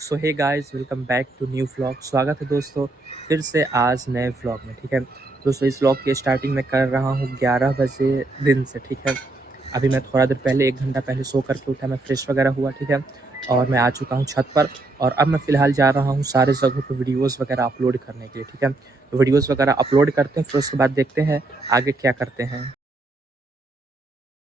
So hey guys, welcome back to new vlog. स्वागत है दोस्तों फिर से आज नए व्लॉग में। ठीक है दोस्तों, इस व्लॉग की स्टार्टिंग में कर रहा हूँ 11 बजे दिन से। ठीक है, अभी मैं थोड़ा देर पहले 1 घंटा पहले सो करके उठा, मैं फ्रेश वगैरह हुआ। ठीक है, और मैं आ चुका हूँ छत पर। और अब मैं फ़िलहाल जा रहा हूँ सारे जगहों पर वीडियोज़ वगैरह अपलोड करने के लिए। ठीक है, तो वीडियोज़ वगैरह अपलोड करते हैं, फिर उसके बाद देखते हैं आगे क्या करते हैं।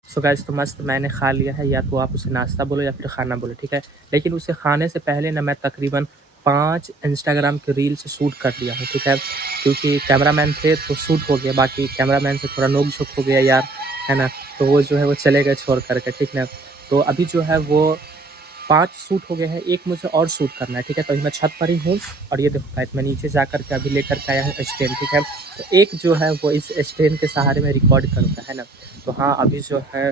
सो गाइस, तो मस्त मैंने खा लिया है, या तो आप उसे नाश्ता बोलो या फिर खाना बोलो। ठीक है, लेकिन उसे खाने से पहले ना मैं तकरीबन 5 इंस्टाग्राम के रील्स शूट कर लिया हूँ। ठीक है, क्योंकि कैमरामैन थे तो शूट हो गया, बाकी कैमरामैन से थोड़ा नोक-झोंक हो गया यार, है ना? तो वो जो है वो चले गए छोड़ कर के। ठीक है, तो अभी जो है वो 5 शूट हो गए हैं, 1 मुझे और शूट करना है। ठीक है, तो अभी मैं छत पर ही हूँ और ये देखो गाइस, मैं नीचे जा कर के अभी लेकर के आया हूँ स्टैंड। ठीक है, तो एक जो है वो इस स्टैंड के सहारे में रिकॉर्ड करूँगा, है ना? तो हाँ, अभी जो है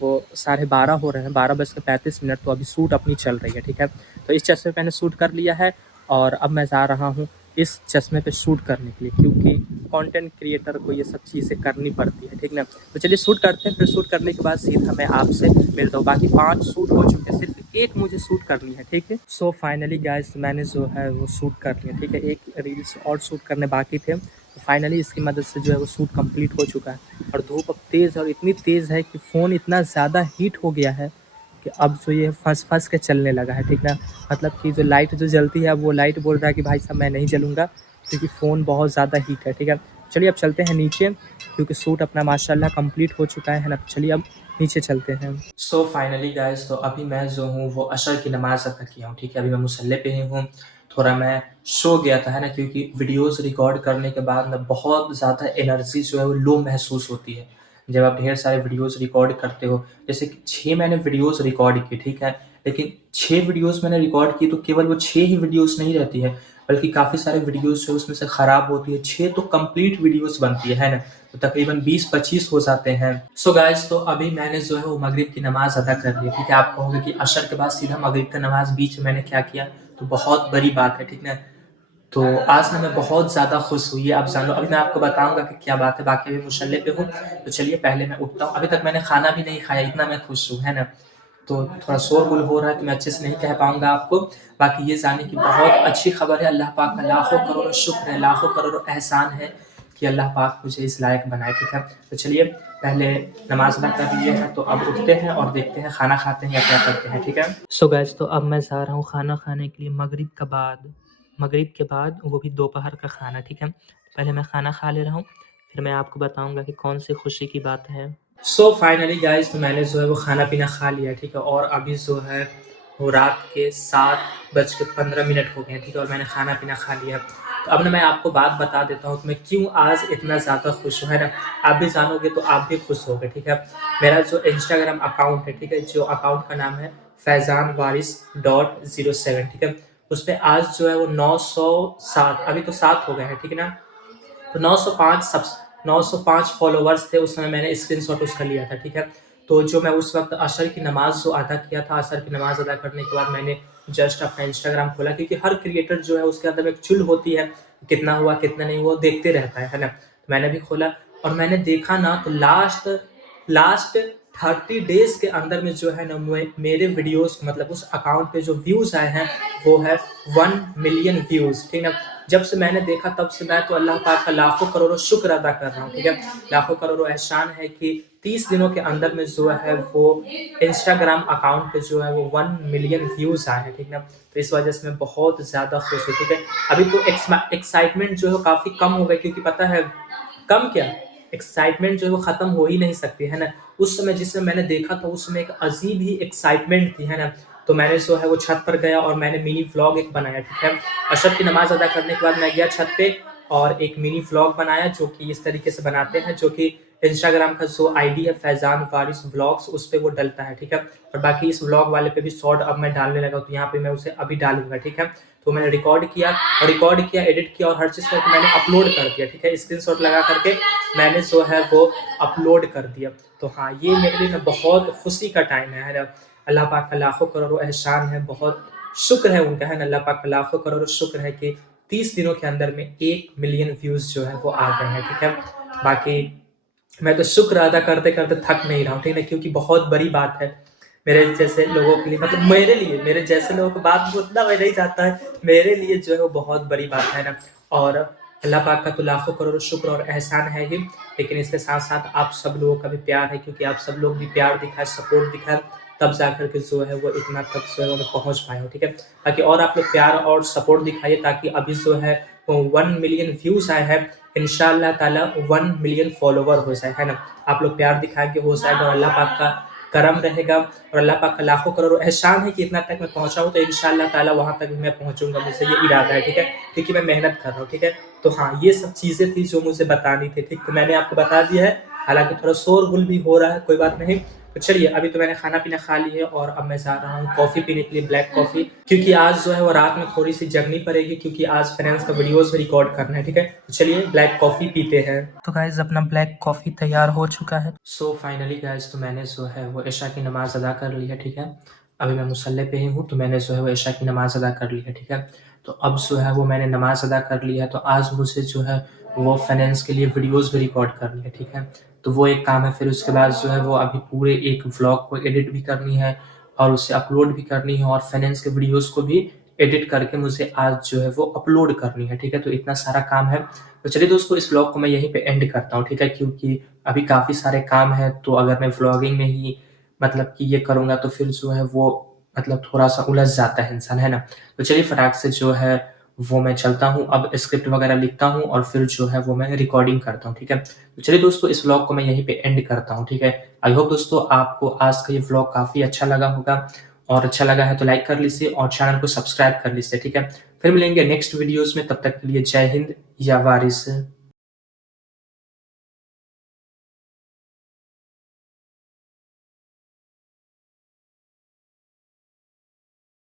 वो 12:30 हो रहे हैं, 12:35, तो अभी शूट अपनी चल रही है। ठीक है, तो इस चश्मे पे मैंने शूट कर लिया है और अब मैं जा रहा हूँ इस चश्मे पे शूट करने के लिए, क्योंकि कंटेंट क्रिएटर को ये सब चीज़ें करनी पड़ती है। ठीक ना? तो चलिए शूट करते हैं, फिर शूट करने के बाद सीधा मैं आपसे मिलता हूँ। बाकी 5 शूट हो चुके हैं, सिर्फ एक मुझे शूट करनी है। ठीक है, सो फाइनली गाइस, मैंने जो है वो शूट कर लिया। ठीक है, एक रील्स और शूट करने बाकी थे, तो फाइनली इसकी मदद से जो है वो शूट कंप्लीट हो चुका है। और धूप अब तेज़ है, और इतनी तेज़ है कि फ़ोन इतना ज़्यादा हीट हो गया है कि अब जो ये फँस-फँस के चलने लगा है। ठीक ना? मतलब कि जो लाइट जो जलती है, अब वो लाइट बोल रहा है कि भाई साहब मैं नहीं जलूँगा, क्योंकि फ़ोन बहुत ज़्यादा हीट है। ठीक है? चलिए अब चलते हैं नीचे, क्योंकि शूट अपना माशाल्लाह कंप्लीट हो चुका है ना? चलिए अब नीचे चलते हैं। सो फाइनली गाइस, तो अभी मैं जो हूँ वो अशर की नमाज़ अदा किया हूँ। ठीक है, अभी मैं मुसल्ले पे ही हूँ। थोड़ा मैं सो गया था, है ना? क्योंकि वीडियोज़ रिकॉर्ड करने के बाद ना बहुत ज़्यादा एनर्जी जो है वो लो महसूस होती है। जब आप ढेर सारे वीडियोज़ रिकॉर्ड करते हो, जैसे कि 6 मैंने वीडियोज़ रिकॉर्ड की। ठीक है, लेकिन 6 वीडियोज़ मैंने रिकॉर्ड की तो केवल वो 6 ही वीडियोज़ नहीं रहती है, बल्कि काफ़ी सारे वीडियोज़ जो उसमें से ख़राब होती है। 6 तो कंप्लीट वीडियोज़ बनती है ना? तो तकरीबन 20-25 हो जाते हैं। सो गाइस, तो अभी मैंने जो है वो मगरिब की नमाज़ अदा कर ली। ठीक है, आप कहोगे कि अशर के बाद सीधा मगरिब का नमाज़ बीच में मैंने क्या किया? तो बहुत बड़ी बात है। ठीक है, तो आज ना मैं बहुत ज़्यादा खुश हुई, आप जानो। अभी मैं आपको बताऊँगा कि क्या बात है, बाकी अभी मुसल्ले पे हूँ, तो चलिए पहले मैं उठता हूँ। अभी तक मैंने खाना भी नहीं खाया, इतना मैं खुश हूँ, है ना? तो थोड़ा शोर-गुल हो रहा है, तो मैं अच्छे से नहीं कह पाऊँगा आपको। बाकी ये जानिए कि बहुत अच्छी खबर है, अल्लाह पाक का लाखों करोड़ों शुक्र है, लाखों करोड़ों एहसान है कि अल्लाह पाक मुझे इस लायक बनाए। ठीक है, तो चलिए पहले नमाज़ अदा कर लिए हैं, तो अब उठते हैं और देखते हैं खाना खाते हैं या क्या करते हैं। ठीक है? सो गाइस, तो अब मैं जा रहा हूँ खाना खाने के लिए मगरिब के बाद, वो भी दोपहर का खाना। ठीक है, पहले मैं खाना खा ले रहा हूँ, फिर मैं आपको बताऊँगा कि कौन-सी खुशी की बात है। सो फाइनली गाइस, तो मैंने जो है वो खाना-पीना खा लिया। ठीक है, और अभी जो है वो रात के 7:15 हो गए हैं। ठीक है, और मैंने खाना-पीना खा लिया। तो अब ना मैं आपको बात बता देता हूँ कि मैं क्यों आज इतना ज़्यादा खुश हूँ, है ना? आप भी जानोगे तो आप भी खुश होगे। ठीक है, मेरा जो इंस्टाग्राम अकाउंट है, ठीक है, जो अकाउंट का नाम है फैज़ान वारिस डॉट 07। ठीक है, उसपे आज जो है वो 907, अभी तो 7 हो गए हैं। ठीक है ना? तो 905 फॉलोवर्स थे, उस समय मैंने स्क्रीनशॉट उसका लिया था। ठीक है, तो जो मैं उस वक़्त असर की नमाज़ जो अदा किया था, असर की नमाज़ अदा करने के बाद मैंने जस्ट अपना इंस्टाग्राम खोला, क्योंकि हर क्रिएटर जो है उसके अंदर एक चुल होती है, कितना हुआ कितना नहीं हुआ देखते रहता है ना? तो मैंने भी खोला और मैंने देखा ना, तो लास्ट लास्ट 30 डेज़ के अंदर में जो है ना, मेरे वीडियोज़, मतलब उस अकाउंट पे जो व्यूज़ आए हैं वो है 1 मिलियन व्यूज़। ठीक है ना? जब से मैंने देखा तब से मैं तो अल्लाह पाक का लाखों करोड़ों शुक्र अदा कर रहा हूँ। ठीक है, लाखों करोड़ों एहसान है कि 30 दिनों के अंदर में जो है वो इंस्टाग्राम अकाउंट पे जो है वो 1 मिलियन व्यूज़ आए हैं। ठीक है ना? तो इस वजह से मैं बहुत ज़्यादा खुश हूँ। ठीक है, अभी तो एक्साइटमेंट जो है काफ़ी कम हो गई, क्योंकि पता है कम क्या, एक्साइटमेंट जो है वो ख़त्म हो ही नहीं सकती, है ना? उस समय जिस समय मैंने देखा था, उस समय एक अजीब ही एक्साइटमेंट थी, है ना? तो मैंने जो है वो छत पर गया और मैंने मिनी व्लॉग एक बनाया। ठीक है, अशर की नमाज़ अदा करने के बाद मैं गया छत पे और एक मिनी व्लॉग बनाया, जो कि इस तरीके से बनाते हैं, जो कि इंस्टाग्राम का जो आईडी है फैज़ान वारिस व्लॉग्स, उस पे वो डलता है। ठीक है, और बाकी इस व्लॉग वाले पे भी शॉर्ट अब मैं डालने लगा हूँ, तो यहाँ पे मैं उसे अभी डालूँगा। ठीक है, तो मैंने रिकॉर्ड किया, एडिट किया और हर चीज़ करके मैंने अपलोड कर दिया। ठीक है, स्क्रीनशॉट लगा करके मैंने जो है वो अपलोड कर दिया। तो हाँ, ये मेरे लिए ना बहुत खुशी का टाइम है ना? अल्लाह पाक का लाखों करोड़ों एहसान है, बहुत शुक्र है उनका, है ना? अल्लाह पाक का लाखों करोड़ों शुक्र है कि 30 दिनों के अंदर में 1 मिलियन व्यूज़ जो है वो आ गए हैं। ठीक है, बाकी मैं तो शुक्र अदा करते-करते थक नहीं रहा हूँ, ठीक है? क्योंकि बहुत बड़ी बात है मेरे जैसे लोगों के लिए, मतलब मेरे लिए, मेरे जैसे लोगों की बात उतना मैं नहीं चाहता है, मेरे लिए जो है वो बहुत बड़ी बात है ना। और अल्लाह पाक का तो लाखों करोड़ों शुक्र और एहसान है ही, लेकिन इसके साथ-साथ आप सब लोगों का भी प्यार है, क्योंकि आप सब लोग भी प्यार दिखाए, सपोर्ट दिखाए, तब जाकर के जो है वो इतना तक जो है वो मैं पहुँच पाया हूँ, ठीक है? ताकि और आप लोग प्यार और सपोर्ट दिखाइए, ताकि अभी जो है वो 1 मिलियन व्यूज़ आए हैं, इंशाअल्लाह ताला 1 मिलियन फॉलोवर हो जाए, है ना? आप लोग प्यार दिखाएँगे, हो जाएगा, और अल्लाह पाक का करम रहेगा, और अल्लाह पाक का लाखों करोड़ों एहसान है कि इतना तक मैं पहुँचा हूँ, तो इंशाअल्लाह ताला वहाँ तक भी मैं पहुँचूँगा, मुझसे ये इरादा है, ठीक है? क्योंकि मैं मेहनत कर रहा हूँ, ठीक है? तो हाँ, ये सब चीज़ें थी जो मुझे बतानी थी, ठीक? तो मैंने आपको बता दिया है, हालाँकि थोड़ा शोर-गुल भी हो रहा है, कोई बात नहीं। तो चलिए, अभी तो मैंने खाना-पीना खा ली है, और अब मैं जा रहा हूँ कॉफ़ी पीने के लिए, ब्लैक कॉफ़ी, क्योंकि आज जो है वो रात में थोड़ी-सी जगनी पड़ेगी, क्योंकि आज फाइनेंस का वीडियोज़ भी रिकॉर्ड करना है, ठीक है? तो चलिए ब्लैक कॉफ़ी पीते हैं। तो गाइज़ अपना ब्लैक कॉफ़ी तैयार हो चुका है। सो फाइनली गाइज़, तो मैंने जो है वो इशा की नमाज़ अदा कर ली है, ठीक है? अभी मैं मुसल्ले पे ही हूँ, तो मैंने जो है वो इशा की नमाज़ अदा कर ली है, ठीक है? तो अब जो है वो मैंने नमाज़ अदा कर ली है, तो आज मुझे जो है वो फाइनेंस के लिए वीडियोज़ भी रिकॉर्ड करनी है, ठीक है? तो वो एक काम है, फिर उसके बाद जो है वो अभी पूरे एक व्लॉग को एडिट भी करनी है, और उसे अपलोड भी करनी है, और फाइनेंस के वीडियोज़ को भी एडिट करके मुझे आज जो है वो अपलोड करनी है, ठीक है? तो इतना सारा काम है। तो चलिए दोस्तों, इस व्लॉग को मैं यहीं पे एंड करता हूँ, ठीक है? क्योंकि अभी काफ़ी सारे काम हैं, तो अगर मैं व्लॉगिंग में ही मतलब कि ये करूँगा, तो फिर जो है वो मतलब थोड़ा-सा उलझ जाता है इंसान, है ना? तो चलिए फटाक से जो है वो मैं चलता हूँ, अब स्क्रिप्ट वगैरह लिखता हूँ, और फिर जो है वो मैं रिकॉर्डिंग करता हूँ, ठीक है? तो चलिए दोस्तों, इस व्लॉग को मैं यहीं पे एंड करता हूँ, ठीक है? आई होप दोस्तों आपको आज का ये व्लॉग काफ़ी अच्छा लगा होगा, और अच्छा लगा है तो लाइक कर लीजिए, और चैनल को सब्सक्राइब कर लीजिए, ठीक है? फिर मिलेंगे नेक्स्ट वीडियोज़ में, तब तक के लिए जय हिंद या वारिस।